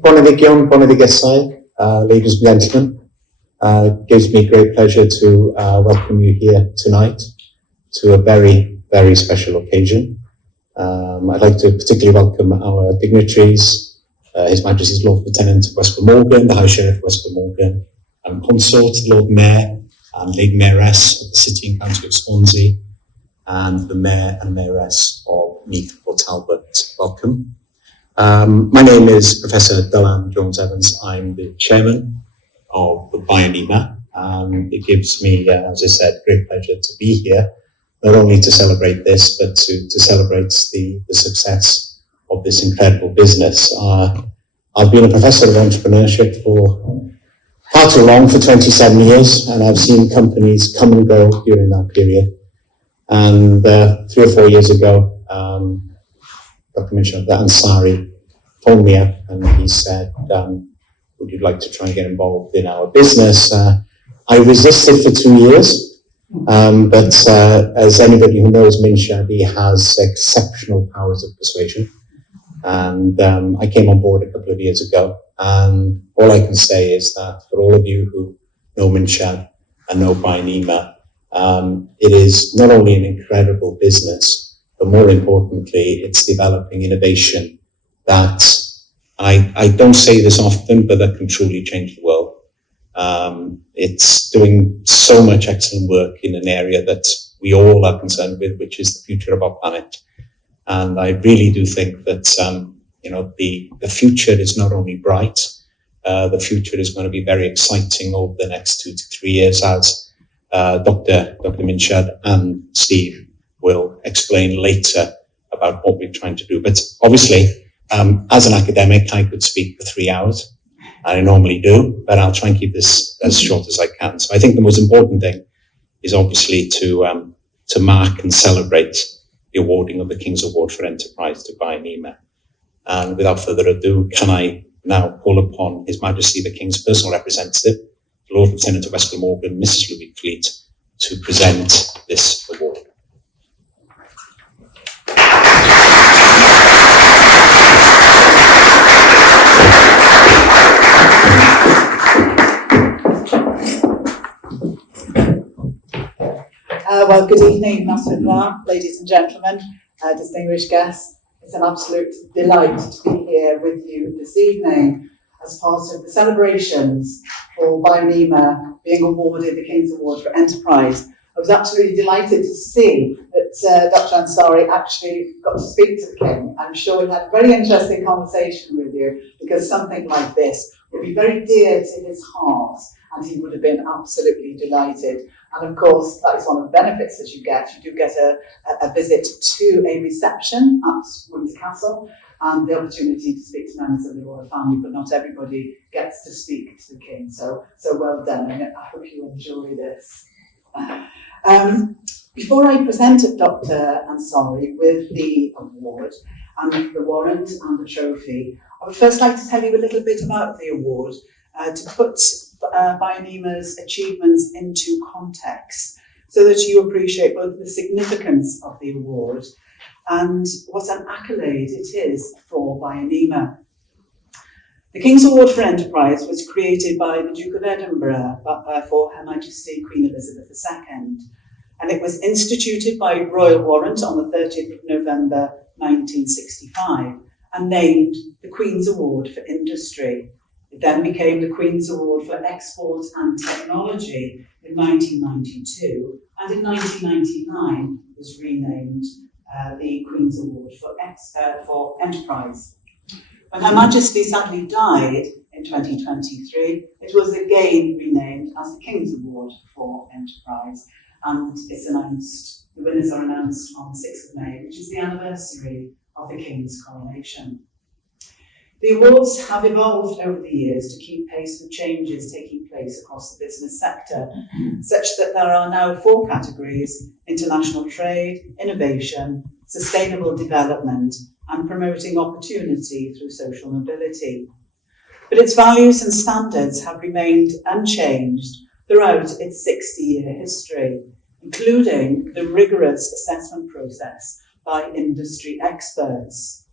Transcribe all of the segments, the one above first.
Bonedigion, Bonedigesai, ladies and gentlemen. It gives me great pleasure to welcome you here tonight to a very, very special occasion. I'd like to particularly welcome our dignitaries, His Majesty's Lord-Lieutenant of West Glamorgan, the High Sheriff of West Glamorgan, and Consort, the Lord Mayor and Lady Mayoress of the City and County of Swansea, and the Mayor and Mayoress of Meath Port Talbot. Welcome. My name is Professor Dylan Jones-Evans. I'm the chairman of the Bionema. It gives me, as I said, great pleasure to be here, not only to celebrate this, but to celebrate the success of this incredible business. I've been a professor of entrepreneurship for far too long, for 27 years, and I've seen companies come and go during that period. And 3 or 4 years ago, Dr. Ansari phoned me up and he said, would you like to try and get involved in our business? I resisted for 2 years, but as anybody who knows Minshad, he has exceptional powers of persuasion. And I came on board a couple of years ago, and all I can say is that for all of you who know Minshad and know Bionema, it is not only an incredible business, but more importantly, it's developing innovation that I don't say this often, but that can truly change the world. It's doing so much excellent work in an area that we all are concerned with, which is the future of our planet. And I really do think that the future is not only bright, the future is going to be very exciting over the next 2 to 3 years, as Dr. Minshad and Steve will explain later about what we're trying to do. But obviously, as an academic, I could speak for 3 hours. I normally do, but I'll try and keep this as short as I can. So I think the most important thing is obviously to mark and celebrate the awarding of the King's Award for Enterprise to Bionema. And without further ado, can I now call upon His Majesty the King's personal representative, the Lord-Lieutenant of West Glamorgan, Mrs. Louise Fleet, to present this award. Well, good evening, ladies and gentlemen, distinguished guests. It's an absolute delight to be here with you this evening as part of the celebrations for Bionema being awarded the King's Award for Enterprise. I was absolutely delighted to see that Dr. Ansari actually got to speak to the King. I'm sure he had a very interesting conversation with you, because something like this would be very dear to his heart, and he would have been absolutely delighted. And of course, that is one of the benefits that you get. You do get a visit to a reception at Windsor Castle and the opportunity to speak to members of the royal family, but not everybody gets to speak to the King. So well done, and I hope you enjoy this. Before I present Dr. Ansari with the award and the warrant and the trophy, I would first like to tell you a little bit about the award to put Bionema's achievements into context, so that you appreciate both the significance of the award and what an accolade it is for Bionema. The King's Award for Enterprise was created by the Duke of Edinburgh for Her Majesty Queen Elizabeth II, and it was instituted by royal warrant on the 30th of November 1965 and named the Queen's Award for Industry. It then became the Queen's Award for Export and Technology in 1992, and in 1999 was renamed the Queen's Award for Enterprise. When Her Majesty sadly died in 2023, it was again renamed as the King's Award for Enterprise, and the winners are announced on the 6th of May, which is the anniversary of the King's coronation. The awards have evolved over the years to keep pace with changes taking place across the business sector, such that there are now 4 categories: international trade, innovation, sustainable development, and promoting opportunity through social mobility. But its values and standards have remained unchanged throughout its 60-year history, including the rigorous assessment process by industry experts.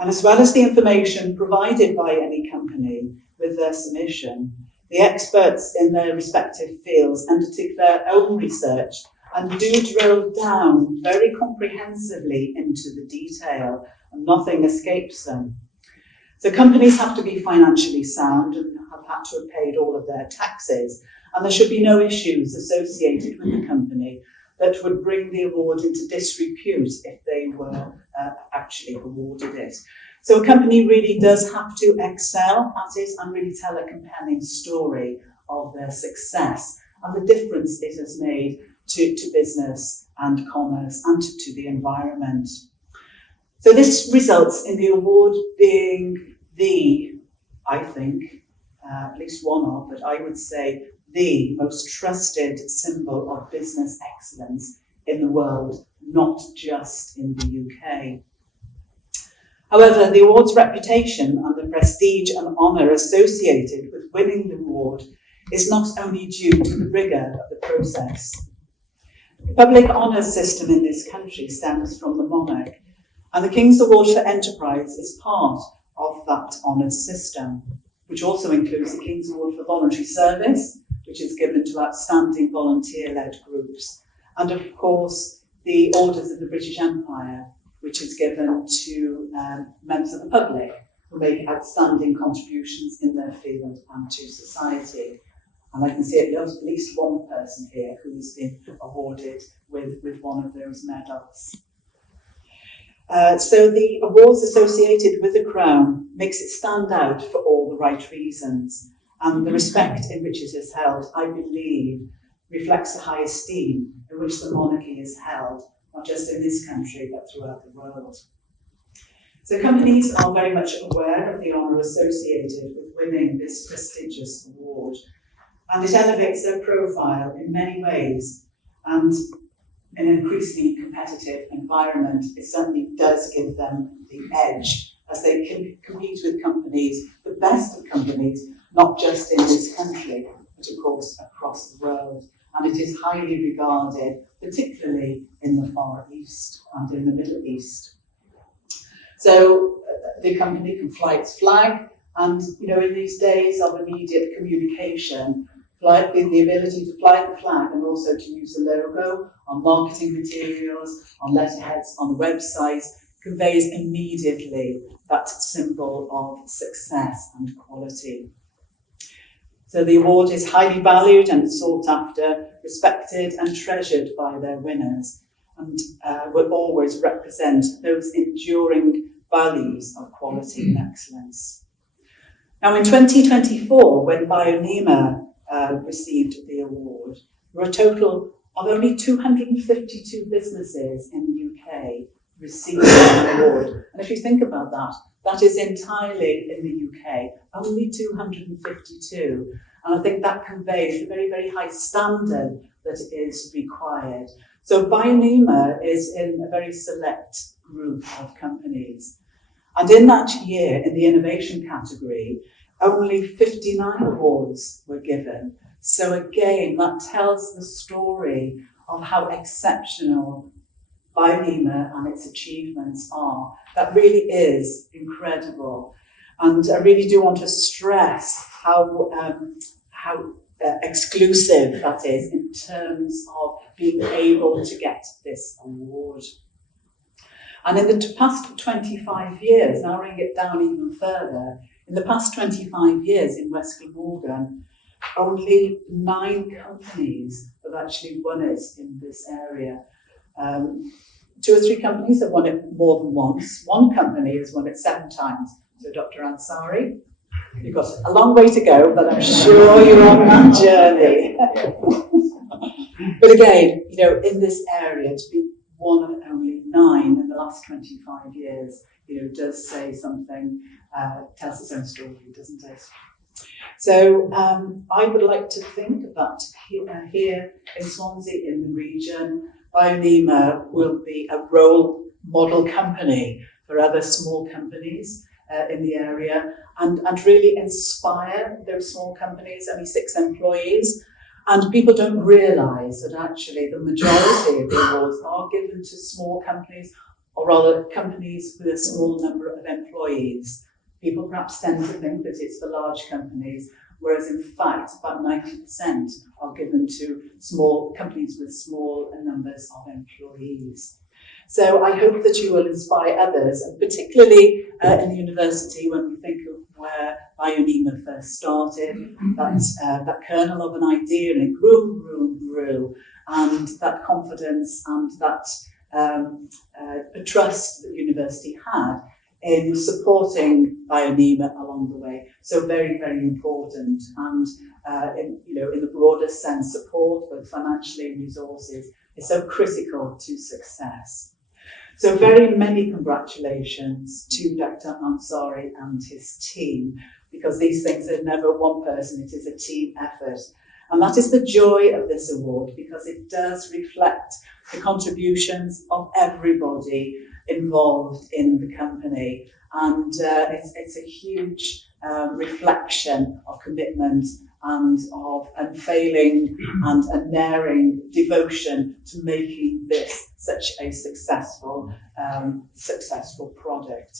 And as well as the information provided by any company with their submission, the experts in their respective fields undertake their own research and do drill down very comprehensively into the detail, and nothing escapes them. So companies have to be financially sound and have had to have paid all of their taxes, and there should be no issues associated with the company that would bring the award into disrepute if they were actually awarded it. So a company really does have to excel at it and really tell a compelling story of their success and the difference it has made to business and commerce and to the environment. So this results in the award being I think, at least one of, but I would say the most trusted symbol of business excellence in the world, not just in the UK. However, the award's reputation and the prestige and honour associated with winning the award is not only due to the rigour of the process. The public honours system in this country stems from the monarch, and the King's Award for Enterprise is part of that honours system, which also includes the King's Award for Voluntary Service, which is given to outstanding volunteer-led groups, and of course the Orders of the British Empire, which is given to members of the public who make outstanding contributions in their field and to society. And I can see at least one person here who has been awarded with one of those medals. So the awards associated with the Crown makes it stand out for all the right reasons, and the respect in which it is held, I believe, reflects the high esteem in which the monarchy is held, not just in this country, but throughout the world. So companies are very much aware of the honour associated with winning this prestigious award, and it elevates their profile in many ways, and in an increasingly competitive environment, it certainly does give them the edge as they can compete with companies, the best of companies, not just in this country, but of course across the world. And it is highly regarded, particularly in the Far East and in the Middle East. So the company can fly its flag, and in these days of immediate communication, the ability to fly the flag and also to use the logo on marketing materials, on letterheads, on the website, conveys immediately that symbol of success and quality. So the award is highly valued and sought after, respected and treasured by their winners, and will always represent those enduring values of quality and excellence. Now in 2024, when Bionema received the award, there were a total of only 252 businesses in the UK received the award. And if you think about that, that is entirely in the UK, only 252. And I think that conveys the very, very high standard that is required. So Bionema is in a very select group of companies. And in that year, in the innovation category, only 59 awards were given. So again, that tells the story of how exceptional Bionema and its achievements are. That really is incredible. And I really do want to stress how exclusive that is in terms of being able to get this award. And in the past 25 years, narrowing it down even further, in the past 25 years in West Glamorgan, only 9 companies have actually won it in this area. 2 or 3 companies have won it more than once. 1 company has won it 7 times. So Dr. Ansari, you've got a long way to go, but I'm sure you're on that journey. But again, in this area, to be one of only 9 in the last 25 years, does say something, tells its own story, doesn't it? So I would like to think that here in Swansea, in the region, Bionema will be a role model company for other small companies in the area, and really inspire those small companies, only 6 employees. And people don't realise that actually the majority of the awards are given to small companies or rather companies with a small number of employees. People perhaps tend to think that it's for large companies, whereas in fact about 90% are given to small companies with small numbers of employees. So I hope that you will inspire others, and particularly in the university when we think of where Bionema first started, that kernel of an idea, and it grew, and that confidence and that trust that the university had in supporting Bionema along the way. So very, very important, and in the broader sense, support both financially and resources is so critical to success. So very many congratulations to Dr. Ansari and his team, because these things are never one person, it is a team effort. And that is the joy of this award, because it does reflect the contributions of everybody involved in the company. And it's a huge reflection of commitment and of unfailing and unerring devotion to making this such a successful product.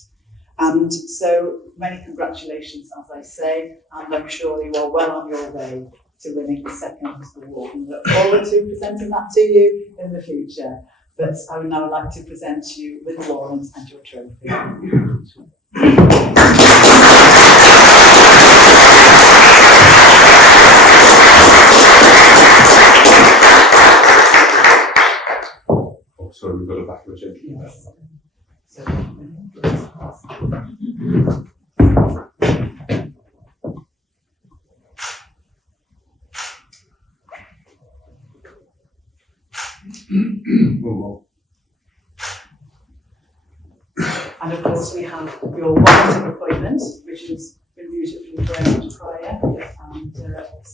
And so many congratulations, as I say, and I'm sure you are well on your way to winning the second award, and look forward to presenting that to you in the future. But I would now like to present you with the warrant and your trophy. Oh, sorry, we've got a backwards entry. Yes. So, and of course we have your warrant of appointment, which has been beautifully framed prior, and so that is